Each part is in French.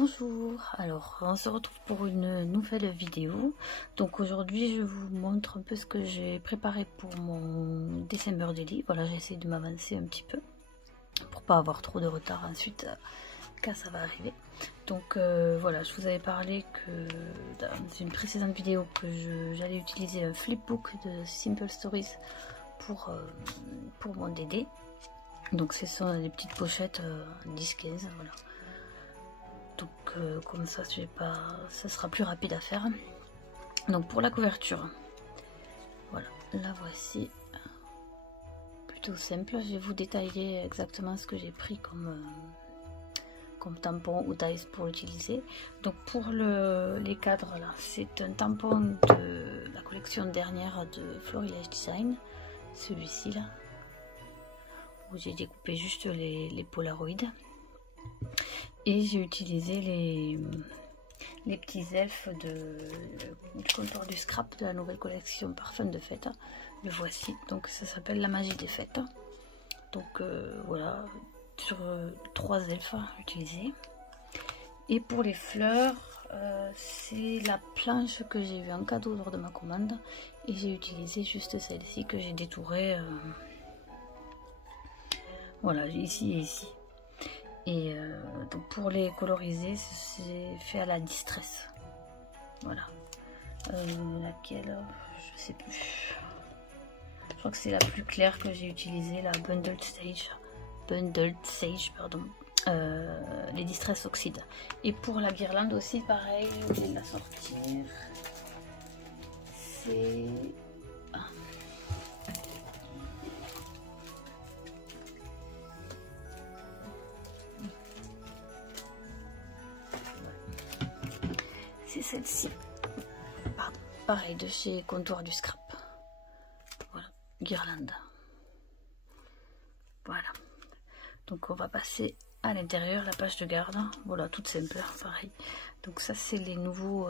Bonjour, alors on se retrouve pour une nouvelle vidéo. Donc aujourd'hui je vous montre un peu ce que j'ai préparé pour mon December Daily. Voilà, j'essaie de m'avancer un petit peu pour pas avoir trop de retard ensuite quand ça va arriver. Donc voilà, je vous avais parlé que dans une précédente vidéo que j'allais utiliser un flipbook de Simple Stories pour mon DD. Donc ce sont des petites pochettes 10-15, voilà. Donc comme ça, ça sera plus rapide à faire. Donc pour la couverture, voilà, la voici, plutôt simple. Je vais vous détailler exactement ce que j'ai pris comme tampon ou taille pour l'utiliser. Donc pour les cadres là, c'est un tampon de la collection dernière de Florilège Design, celui-ci là, où j'ai découpé juste les polaroïdes. Et j'ai utilisé les petits elfes du comptoir du scrap de la nouvelle collection Parfum de fête. Le voici, donc ça s'appelle La Magie des fêtes. Donc voilà, sur 3 elfes utilisés. Et pour les fleurs, c'est la planche que j'ai eu en cadeau lors de ma commande. Et j'ai utilisé juste celle-ci que j'ai détourée. Voilà, ici et ici. Et donc pour les coloriser, c'est fait à la distress. Voilà. Laquelle, je sais plus. Je crois que c'est la plus claire que j'ai utilisée, la Bundled Sage, pardon. Les distress oxyde. Et pour la guirlande aussi, pareil, je vais la sortir. C'est celle-ci, pareil, de chez Comptoir du Scrap. Voilà, guirlande. Voilà, donc on va passer à l'intérieur, la page de garde. Voilà, toute simple, pareil. Donc ça c'est les nouveaux,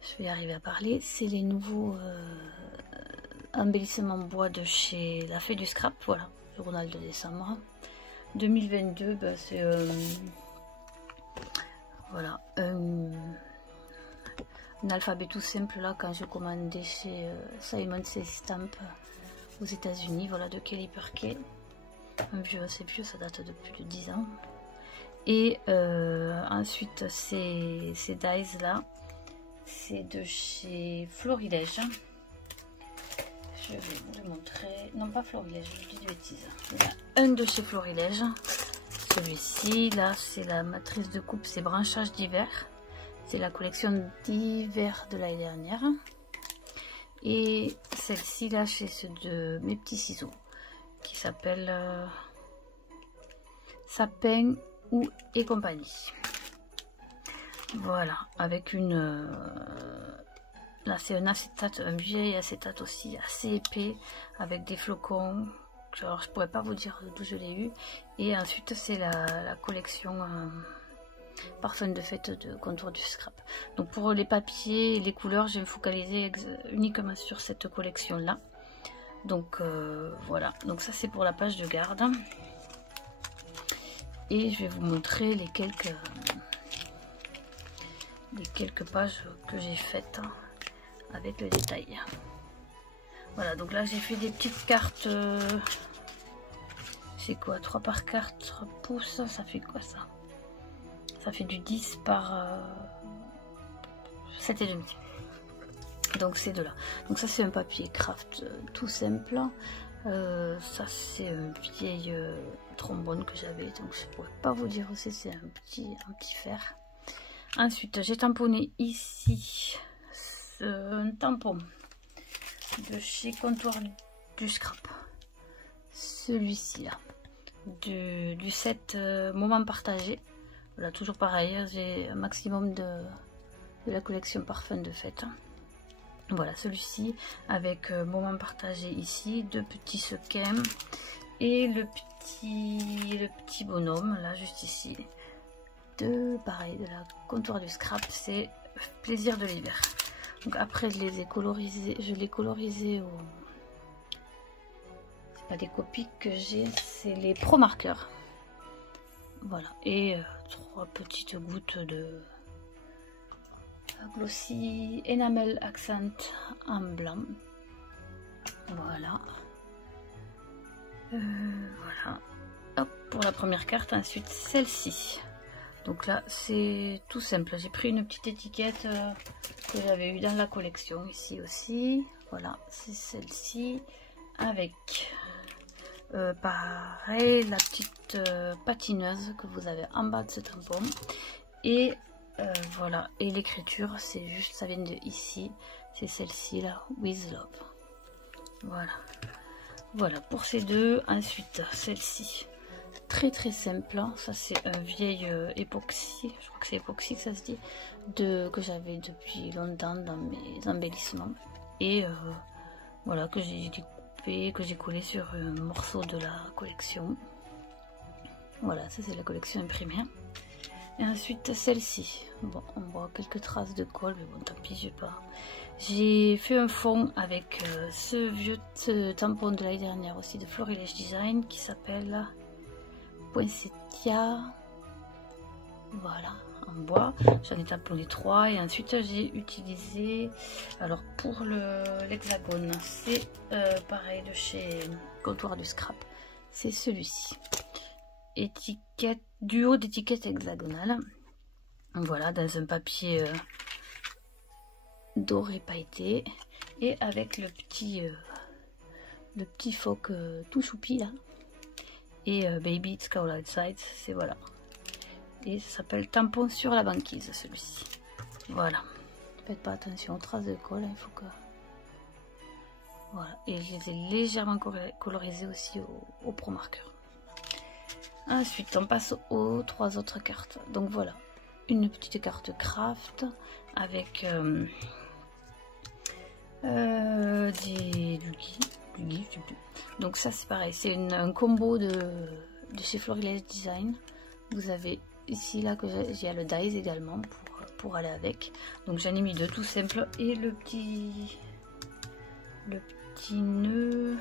je vais arriver à parler, c'est les nouveaux embellissements bois de chez La Fée du Scrap. Voilà, journal de décembre 2022. Bah, c'est voilà, un alphabet tout simple là, quand j'ai commandé chez Simon Says Stamp aux États-Unis. Voilà, de Kelly Perkey, un vieux, assez vieux, ça date de plus de 10 ans. Et ensuite ces dies là, c'est de chez Florilège. Je vais vous le montrer, non pas Florilège, je dis des bêtises. Il y a un de chez Florilège. Celui-ci, là, c'est la matrice de coupe, c'est branchage d'hiver. C'est la collection d'hiver de l'année dernière. Et celle-ci, là, c'est ceux de mes petits ciseaux, qui s'appelle Sapin et compagnie. Voilà, avec une... là, c'est un acétate, un vieil acétate aussi, assez épais, avec des flocons. Alors, je pourrais pas vous dire d'où je l'ai eu. Et ensuite c'est la collection Parfum de fête de Comptoir du Scrap. Donc pour les papiers et les couleurs, je vais me focaliser uniquement sur cette collection là. Donc voilà, donc ça c'est pour la page de garde. Et je vais vous montrer les quelques pages que j'ai faites avec le détail. Voilà, donc là j'ai fait des petites cartes, c'est quoi, 3 par 4 pouces, ça fait quoi ça? Ça fait du 10 par 7,5. Donc c'est de là. Donc ça c'est un papier craft tout simple. Ça c'est un vieil trombone que j'avais, donc je pourrais pas vous dire aussi, c'est un petit fer. Ensuite j'ai tamponné ici un tampon de chez Comptoir du Scrap, celui-ci là, du set moment partagé. Voilà, toujours pareil, j'ai un maximum de la collection Parfum de fête. Voilà, celui-ci avec moment partagé ici, 2 petits sequins et le petit bonhomme là juste ici, pareil, de la Comptoir du Scrap, c'est plaisir de l'hiver. Donc après je les ai colorisés, au... c'est pas des copies que j'ai, c'est les Pro Marqueurs. voilà, et 3 petites gouttes de Glossy Enamel Accent en blanc. Voilà. Voilà. Hop, pour la première carte. Ensuite, celle-ci. Donc là, c'est tout simple. J'ai pris une petite étiquette que j'avais eu dans la collection ici aussi. Voilà, c'est celle-ci avec pareil la petite patineuse que vous avez en bas de ce tampon. Et voilà, et l'écriture, c'est juste, ça vient de ici. C'est celle-ci là, With Love. Voilà. Voilà pour ces deux. Ensuite, celle-ci. Très très simple, hein. Ça c'est un vieil époxy, je crois que c'est époxy que ça se dit, que j'avais depuis longtemps dans mes embellissements, et voilà, que j'ai découpé, que j'ai collé sur un morceau de la collection. Voilà, ça c'est la collection imprimée. Et ensuite celle-ci, bon, on voit quelques traces de colle, mais bon, tant pis, j'ai pas. J'ai fait un fond avec ce tampon de l'année dernière aussi de Florilège Design qui s'appelle Poinsettia, voilà, en bois. J'en ai tamponné 3 et ensuite j'ai utilisé, alors pour l'hexagone, c'est pareil de chez Comptoir du Scrap, c'est celui-ci, étiquette, duo d'étiquette hexagonale, voilà, dans un papier doré pailleté et avec le petit phoque tout choupi là. Et Baby It's Cold Outside, c'est voilà. Et ça s'appelle Tampon sur la banquise, celui-ci. Voilà. Faites pas attention aux traces de colle, il faut que... Voilà. Et je les ai légèrement colorisés aussi au Pro Marker. Ensuite, on passe aux 3 autres cartes. Donc voilà. Une petite carte craft avec du gui, je sais plus. Donc ça c'est pareil, c'est un combo de chez Florilège Design. Vous avez ici là que j'ai le dies également pour aller avec. Donc j'en ai mis 2 tout simple, et le petit nœud,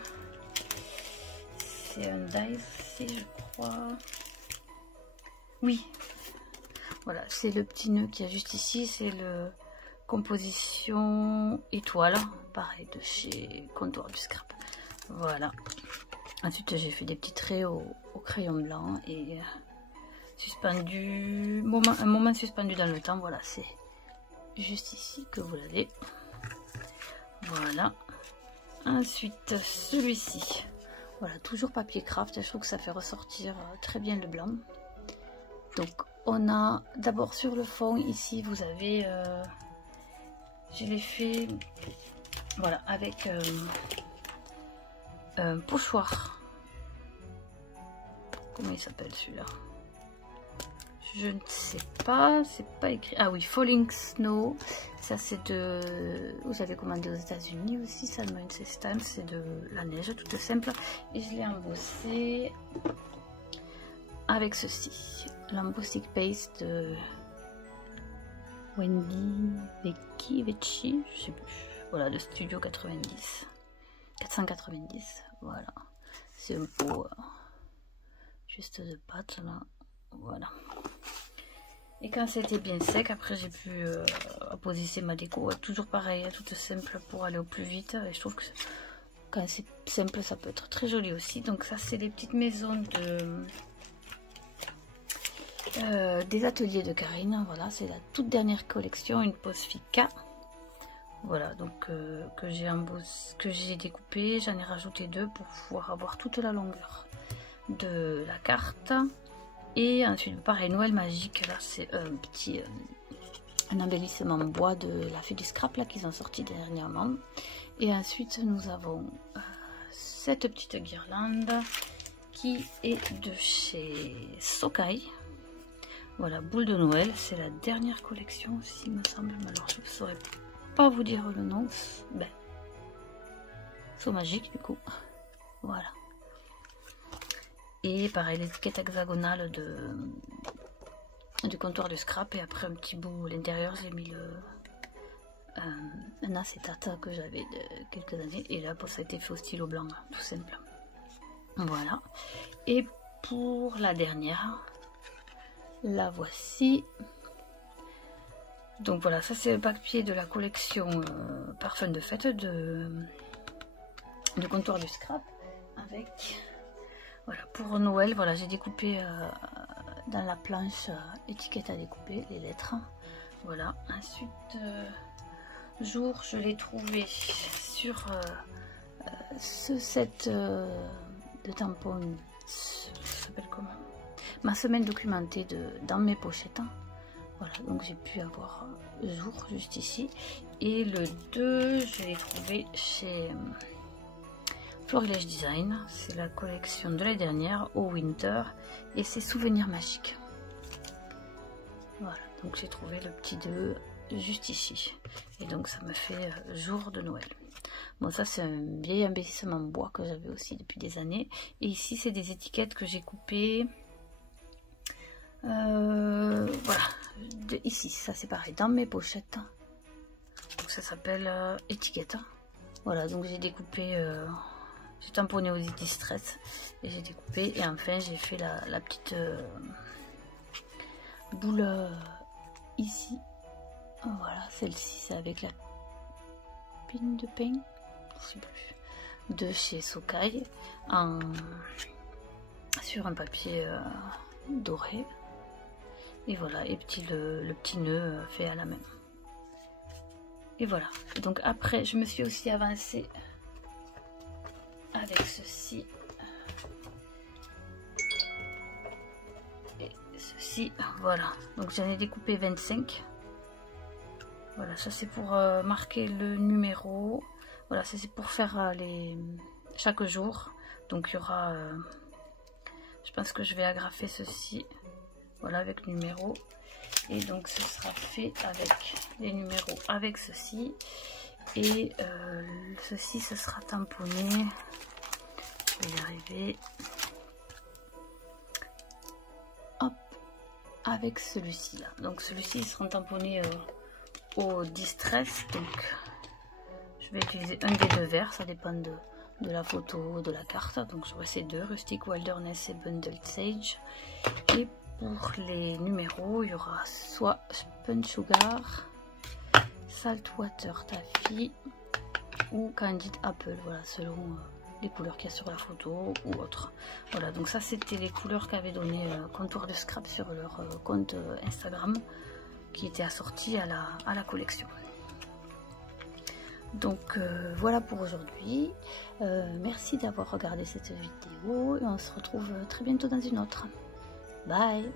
c'est un dies aussi je crois. Oui, voilà, c'est le petit nœud qui est juste ici, c'est le composition étoile, pareil de chez Comptoir du Scrap. Voilà. Ensuite j'ai fait des petits traits au crayon blanc et suspendu, un moment suspendu dans le temps. Voilà, c'est juste ici que vous l'avez. Voilà. Ensuite celui-ci, voilà, toujours papier craft. Je trouve que ça fait ressortir très bien le blanc. Donc on a d'abord sur le fond ici, vous avez je l'ai fait, voilà, avec un pochoir. Comment il s'appelle celui-là? Je ne sais pas, c'est pas écrit. Ah oui, Falling Snow. Ça c'est de... Vous avez commandé aux États-Unis aussi, Salmon Sestan, c'est de la neige toute simple. Et je l'ai embossé avec ceci, l'embossing paste de Wendy Vecchi, je sais plus. Voilà, de Studio 490. Voilà, c'est un pot juste de pâte là. Voilà. Et quand c'était bien sec, après j'ai pu apposer ma déco. Toujours pareil, toute simple pour aller au plus vite. Et je trouve que quand c'est simple, ça peut être très joli aussi. Donc ça, c'est les petites maisons des ateliers de Karine. Voilà, c'est la toute dernière collection, une pose Fika. Voilà, donc que j'ai découpé. J'en ai rajouté 2 pour pouvoir avoir toute la longueur de la carte. Et ensuite pareil, Noël magique, là c'est un petit un embellissement en bois de la fée du scrap là qu'ils ont sorti dernièrement. Et ensuite nous avons cette petite guirlande qui est de chez Sokai. Voilà, boule de Noël, c'est la dernière collection aussi il me semble, mais alors je ne saurais pas vous dire le nom. Ben, saut magique du coup, voilà. Et pareil, l'étiquette hexagonale du comptoir du scrap. Et après un petit bout à l'intérieur, j'ai mis un acétate que j'avais de quelques années. Et là, ça a été fait au stylo blanc, tout simple. Voilà. Et pour la dernière, La voici. Donc voilà, ça c'est le papier de la collection Parfum de fête de Comptoir du Scrap avec, voilà, pour Noël, voilà, j'ai découpé dans la planche étiquette à découper les lettres. Voilà, ensuite jour, je l'ai trouvé sur ce set de tampons, ça s'appelle comment, ma semaine documentée dans mes pochettes. Voilà, donc j'ai pu avoir jour juste ici. Et le 2, je l'ai trouvé chez Florilège Design. C'est la collection de l'année dernière, au Winter. Et c'est Souvenirs magiques. Voilà, donc j'ai trouvé le petit 2 juste ici. Et donc ça me fait jour de Noël. Bon, ça c'est un vieil embellissement en bois que j'avais aussi depuis des années. Et ici c'est des étiquettes que j'ai coupées. Voilà, ici ça c'est pareil, dans mes pochettes. Donc ça s'appelle étiquette. Voilà, donc j'ai découpé, j'ai tamponné aux distress et j'ai découpé, et enfin j'ai fait la petite boule ici. Voilà, celle-ci c'est avec la pine de pain, je sais plus, de chez Sokai, sur un papier doré. Et voilà, et le petit nœud fait à la main. Et voilà. Et donc après, je me suis aussi avancée avec ceci. Et ceci, voilà. Donc j'en ai découpé 25. Voilà, ça c'est pour marquer le numéro. Voilà, ça c'est pour faire chaque jour. Donc il y aura... je pense que je vais agrafer ceci. Voilà, avec le numéro. Et donc ce sera fait avec les numéros avec ceci. Et ceci, ce sera tamponné. Je vais y arriver. Hop, avec celui-ci là. Donc celui-ci, il sera tamponné au distress. Donc je vais utiliser un des deux verts. Ça dépend de la photo, de la carte. Donc j'aurai ces deux, Rustic Wilderness et Bundled Sage. Et pour les numéros, il y aura soit Spun Sugar, Saltwater Taffy ou Candied Apple, voilà, selon les couleurs qu'il y a sur la photo ou autre. Voilà, donc ça c'était les couleurs qu'avait donné Comptoir de Scrap sur leur compte Instagram, qui était assorti à la collection. Donc voilà pour aujourd'hui. Merci d'avoir regardé cette vidéo et on se retrouve très bientôt dans une autre. Bye.